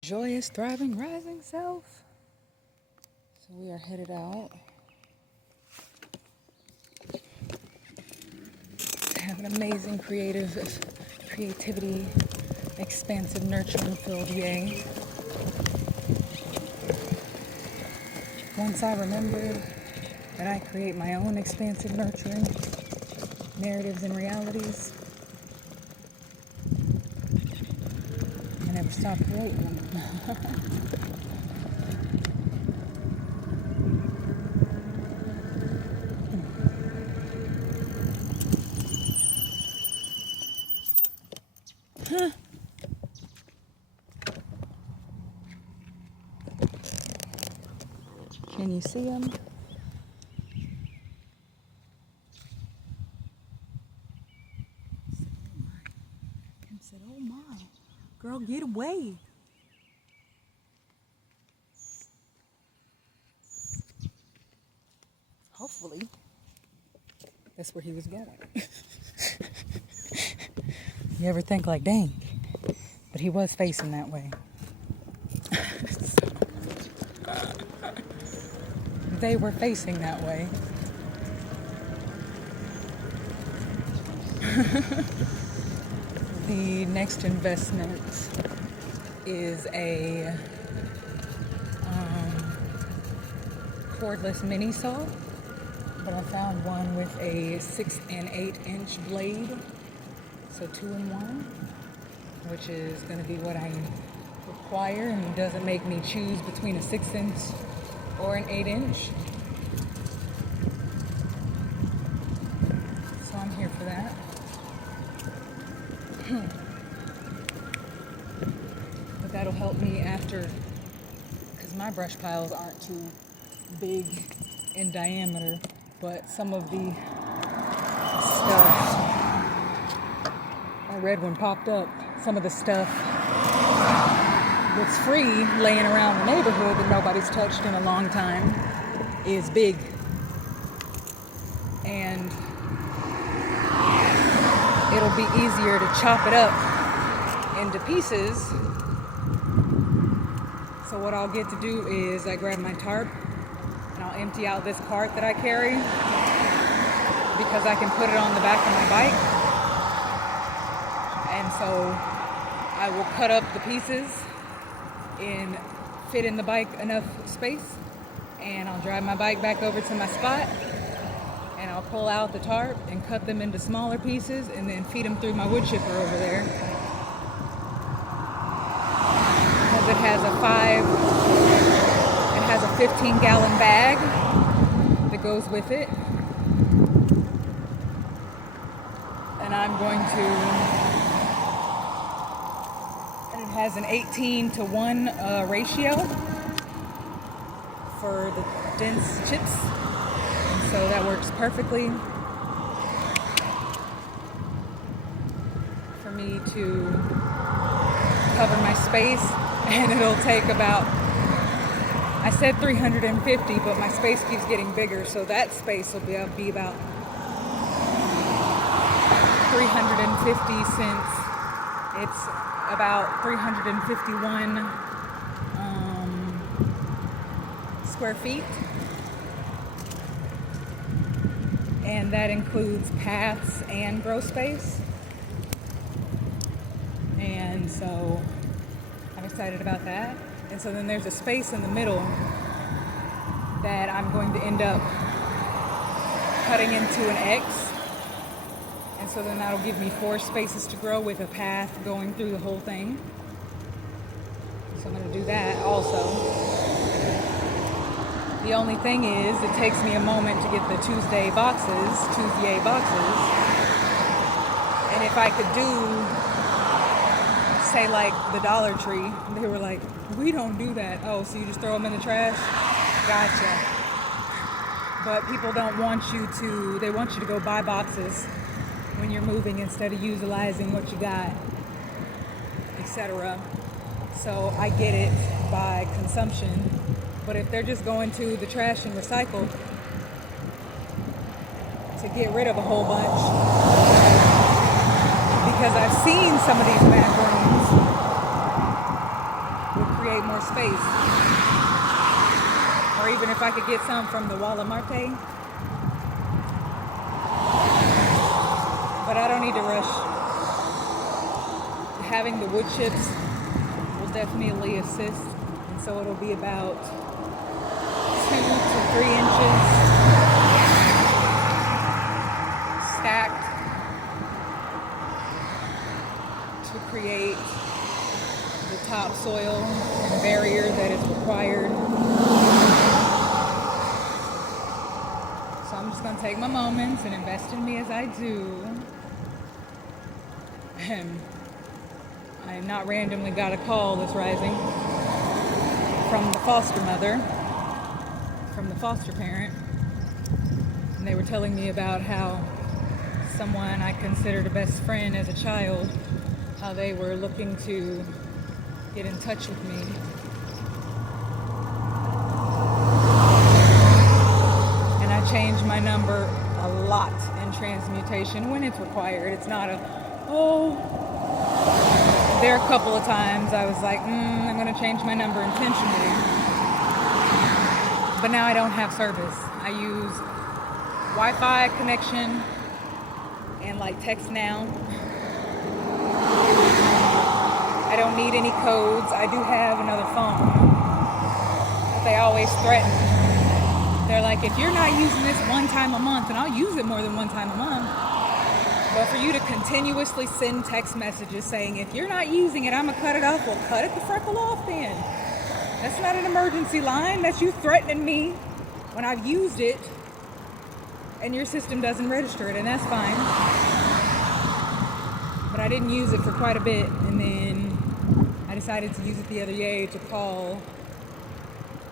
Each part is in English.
Joyous, thriving, rising self. So we are headed out to have an amazing creativity, expansive, nurturing filled yay. Once I remembered that I create my own expansive, nurturing narratives and realities, I never stopped creating them. Can you see them? Kim said, "Oh my, girl, get away." Hopefully, that's where he was going. You ever think like, dang, but he was facing that way. They were facing that way. The next investment is a cordless mini saw, but I found one with a 6 and 8 inch blade, so 2-in-1, which is going to be what I require, and it doesn't make me choose between a 6 inch or an 8 inch. So I'm here for that. But that'll help me after, because my brush piles aren't too big in diameter, but some of the stuff, I read when popped up, some of the stuff that's free laying around the neighborhood that nobody's touched in a long time is big. And it'll be easier to chop it up into pieces. So what I'll get to do is I grab my tarp and I'll empty out this cart that I carry, because I can put it on the back of my bike. And so I will cut up the pieces and fit in the bike enough space, and I'll drive my bike back over to my spot, and I'll pull out the tarp and cut them into smaller pieces and then feed them through my wood chipper over there. Because it has a 15-gallon bag that goes with it. And I'm going to, and it has an 18-to-1 ratio for the dense chips. And so that works perfectly for me to cover my space. And it'll take about, I said 350, but my space keeps getting bigger, so that space will be about 350 cents. It's about 351 square feet, and that includes paths and grow space. And so I'm excited about that. And so then there's a space in the middle that I'm going to end up cutting into an X. And so then that'll give me 4 spaces to grow with a path going through the whole thing. So I'm going to do that also. The only thing is, it takes me a moment to get the Tuesday boxes. And if I could do, say like the Dollar Tree, they were like, we don't do that. Oh, so you just throw them in the trash? Gotcha. But people don't want you to, they want you to go buy boxes when you're moving instead of utilizing what you got, etc. So I get it by consumption. But if they're just going to the trash and recycle to get rid of a whole bunch, because I've seen some of these back rooms with create more space. Or even if I could get some from the Walla Marte. But I don't need to rush. Having the wood chips will definitely assist. And so it'll be about 2 to 3 inches stacked to create the topsoil and barrier that is required. So I'm just going to take my moments and invest in me as I do. And I have not randomly got a call this rising from the foster mother, from the foster parent. And they were telling me about how someone I considered a best friend as a child, how they were looking to get in touch with me. And I changed my number a lot in transmutation when it's required. It's not there are a couple of times I was like, I'm going to change my number intentionally. But now I don't have service. I use Wi-Fi connection and like text now. I don't need any codes. I do have another phone. But they always threaten. They're like, if you're not using this one time a month, and I'll use it more than one time a month, but for you to continuously send text messages saying, if you're not using it, I'm going to cut it off. Well, cut it the freckle off then. That's not an emergency line. That's you threatening me when I've used it and your system doesn't register it, and that's fine. But I didn't use it for quite a bit, and then I decided to use it the other day to call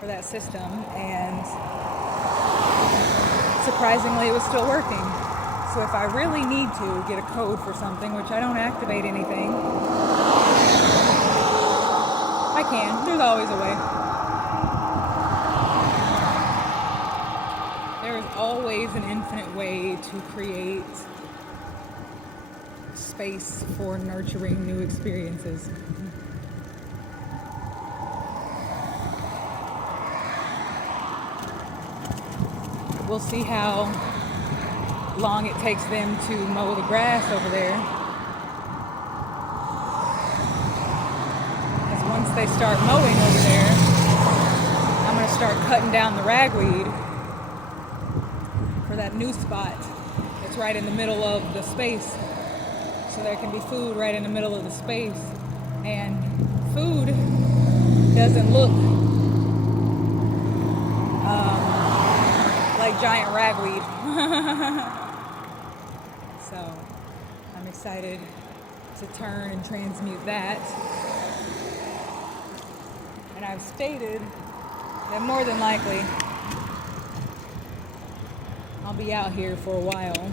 for that system, and surprisingly it was still working. So if I really need to get a code for something, which I don't activate anything, I can. There's always a way. There is always an infinite way to create space for nurturing new experiences. We'll see how long it takes them to mow the grass over there. Because once they start mowing over there, I'm going to start cutting down the ragweed for that new spot that's right in the middle of the space. So there can be food right in the middle of the space. And food doesn't look like giant ragweed. So I'm excited to turn and transmute that. And I've stated that more than likely I'll be out here for a while.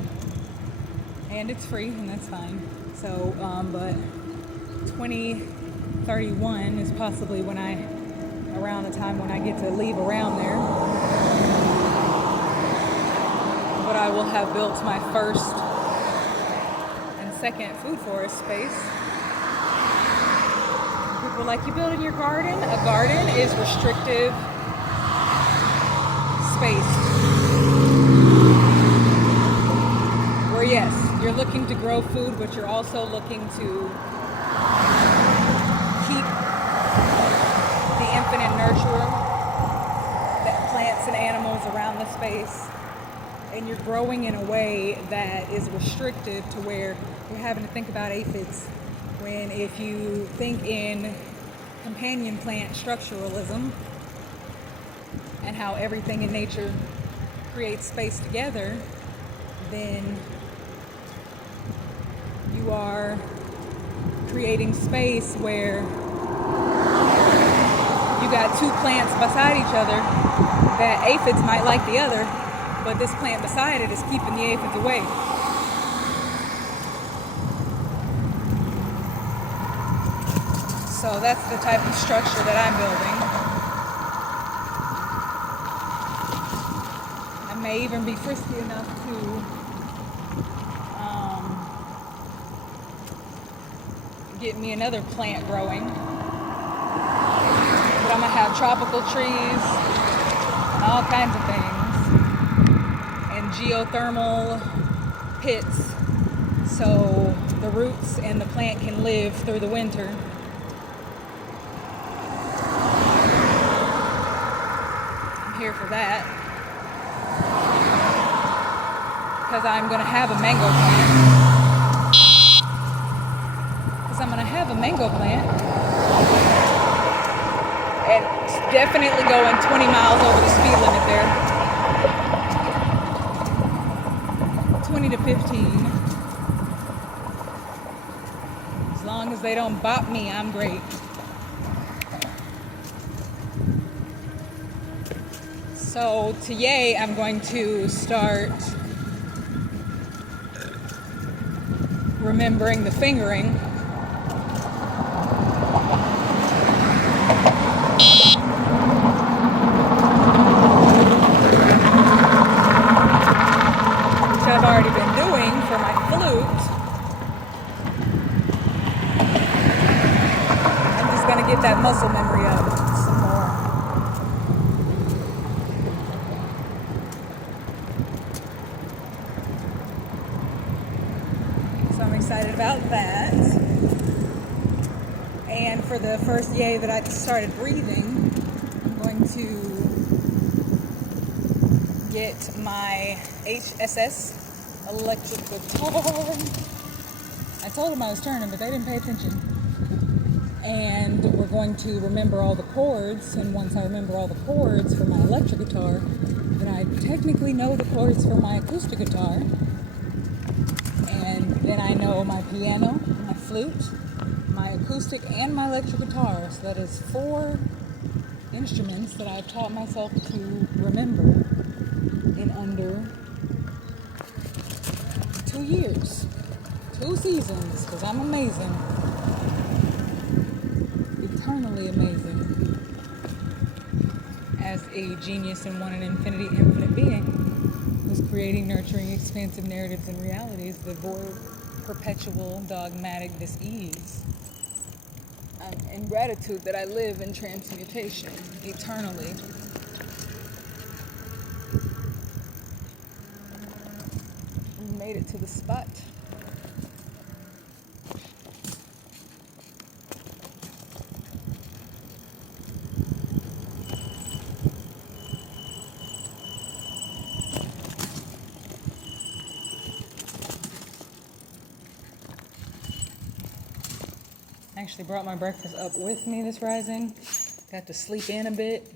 And it's free, and that's fine. So, but 2031 is possibly around the time when I get to leave around there. But I will have built my first and second food forest space. People are like, you building your garden? A garden is restrictive space. Where yes, you're looking to grow food, but you're also looking to keep the infinite nurturer, that plants and animals around the space. And you're growing in a way that is restrictive to where you're having to think about aphids. When if you think in companion plant structuralism and how everything in nature creates space together, then you are creating space where you got two plants beside each other that aphids might like the other, but this plant beside it is keeping the aphids away. So that's the type of structure that I'm building. I may even be frisky enough to get me another plant growing But I'm gonna have tropical trees and all kinds of things, and geothermal pits, so the roots and the plant can live through the winter. I'm here for that because I'm gonna have a mango plant. I'm gonna have a mango plant, and it's definitely going 20 miles over the speed limit there. 20 to 15. As long as they don't bop me, I'm great. So today I'm going to start remembering the fingering. I've already been doing for my flute. I'm just going to get that muscle memory up some more. So I'm excited about that. And for the first yay that I started breathing, I'm going to get my HSS electric guitar. I told them I was turning, but they didn't pay attention. And we're going to remember all the chords, and once I remember all the chords for my electric guitar, then I technically know the chords for my acoustic guitar. And then I know my piano, my flute, my acoustic, and my electric guitar. So that is 4 instruments that I've taught myself to remember in under 2 years, 2 seasons, because I'm amazing, eternally amazing, as a genius and one in infinity, infinite being who's creating, nurturing, expansive narratives and realities that void perpetual dogmatic dis-ease. I'm in gratitude that I live in transmutation eternally. Made it to the spot. I actually brought my breakfast up with me this rising. Got to sleep in a bit.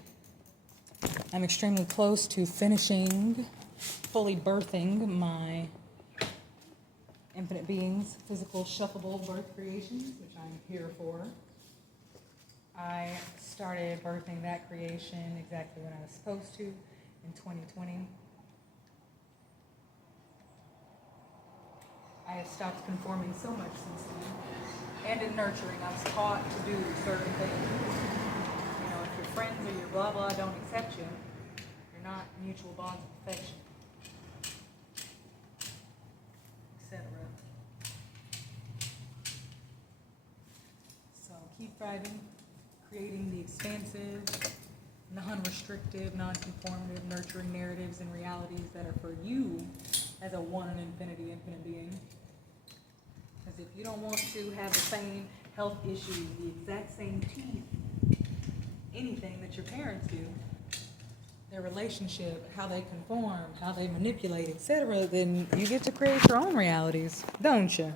I'm extremely close to finishing, fully birthing my Infinite Beings physical shuffleable birth creations, which I'm here for. I started birthing that creation exactly when I was supposed to in 2020. I have stopped conforming so much since then. And in nurturing, I was taught to do certain things. You know, if your friends or your blah blah don't accept you, you're not mutual bonds of affection, etc. So keep thriving, creating the expansive, non-restrictive, non-conformative, nurturing narratives and realities that are for you as a one in infinity, infinite being. Because if you don't want to have the same health issues, the exact same teeth, anything that your parents do, their relationship, how they conform, how they manipulate, etc., then you get to create your own realities, don't you?